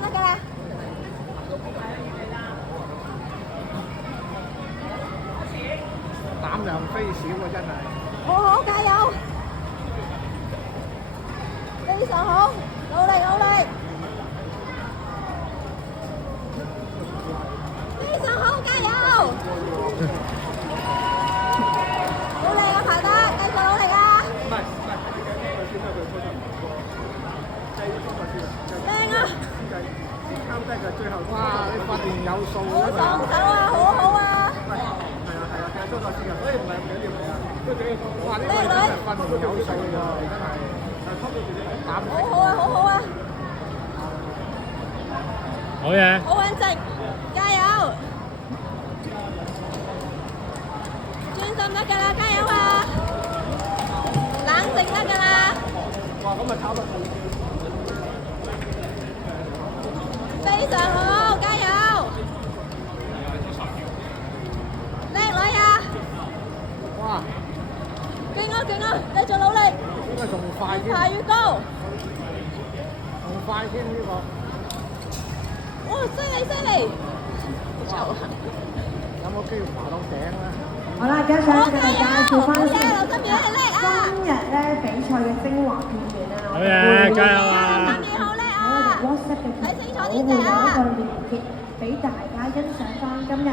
得㗎啦。膽量飛小啊，真係。好好，加油！非常好，努力努力。非常好，加油！努力啊，爬得，繼續努力啊！靚啊！交低佢最後，哇！你訓練有素好爽手啊，好好啊！係啊，其實操作先啊，所以唔係咁緊要嚟啊。都幾哇！呢個真係訓練有素喎，真係。好好啊，好好啊！好嘢！好穩陣，加油！專心得㗎啦，加油啊！冷靜得㗎啦！哇！咁咪跑得非常好，加油！叻女啊！哇！勁啊勁啊，繼續努力！應該仲快啲，越爬越高！仲快添呢個。哇！犀利犀利！有冇機會爬到頂咧？好啦，家長繼續介紹翻先。劉心怡係叻啊！今日咧比賽嘅精華片段啊，好嘢，加油啊！心怡好叻喺我哋啊！ WhatsApp 嘅睇清楚啲會有一隻啊！個連結俾大家欣賞翻今日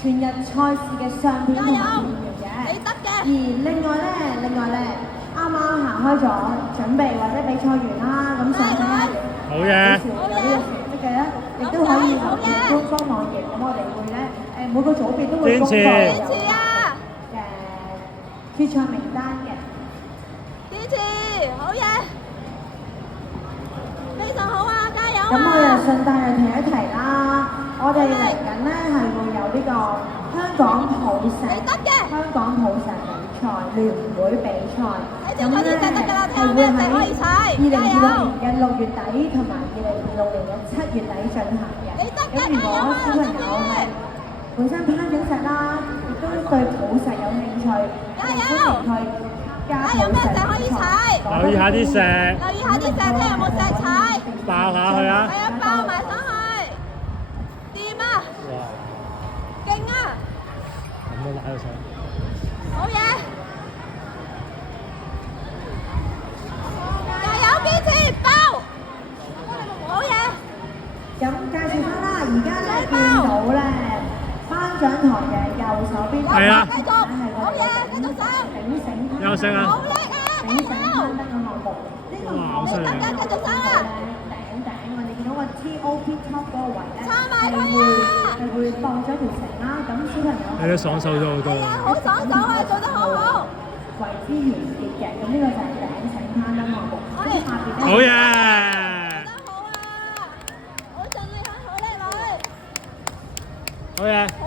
全日賽事嘅相片同埋片段嘅。你得嘅！而另外咧，啱啱行開咗，準備或者比賽完啦，咁想睇下好嘢！幾時會有呢個成績嘅咧，亦都可以留意官方網頁，咁我哋會咧每個組別都會公布堅持啊！決賽名單嘅。堅持，好嘢！非常好啊，加油啊！咁我又順帶又提一提啦，我哋嚟緊咧係會有呢個香港普石比賽聯會比賽，咁咧係會喺2026年嘅6月底同埋2026年嘅7月底進行嘅。咁如果小朋友係本身攀緊石啦，亦都對普石有興趣，歡迎去加普石比賽。留意下啲石，留意下啲石，睇有冇石踩。爆下去啊！係啊，爆埋上去，掂啊！哇！勁啊！咁都拉到上。好嘢！加油，堅持，爆！好嘢！咁介紹翻啦，而家咧見到咧頒獎台嘅右手邊係啊繼續，好嘢，繼續上！頂繩有聲啊！好叻啊！頂繩攀登嘅項目，呢個項目你得㗎，繼續上啊！頂我哋見到個 TOP top 嗰個位咧，撐埋佢啊！係會放咗條繩啦，咁小朋友你都爽手咗好多。係啊，好爽手啊，做得好好。為之完結嘅，咁呢個就係頂繩攀登項目。咁下邊咧，好嘢！做得好啊！好盡力啊，好叻女！好嘢！好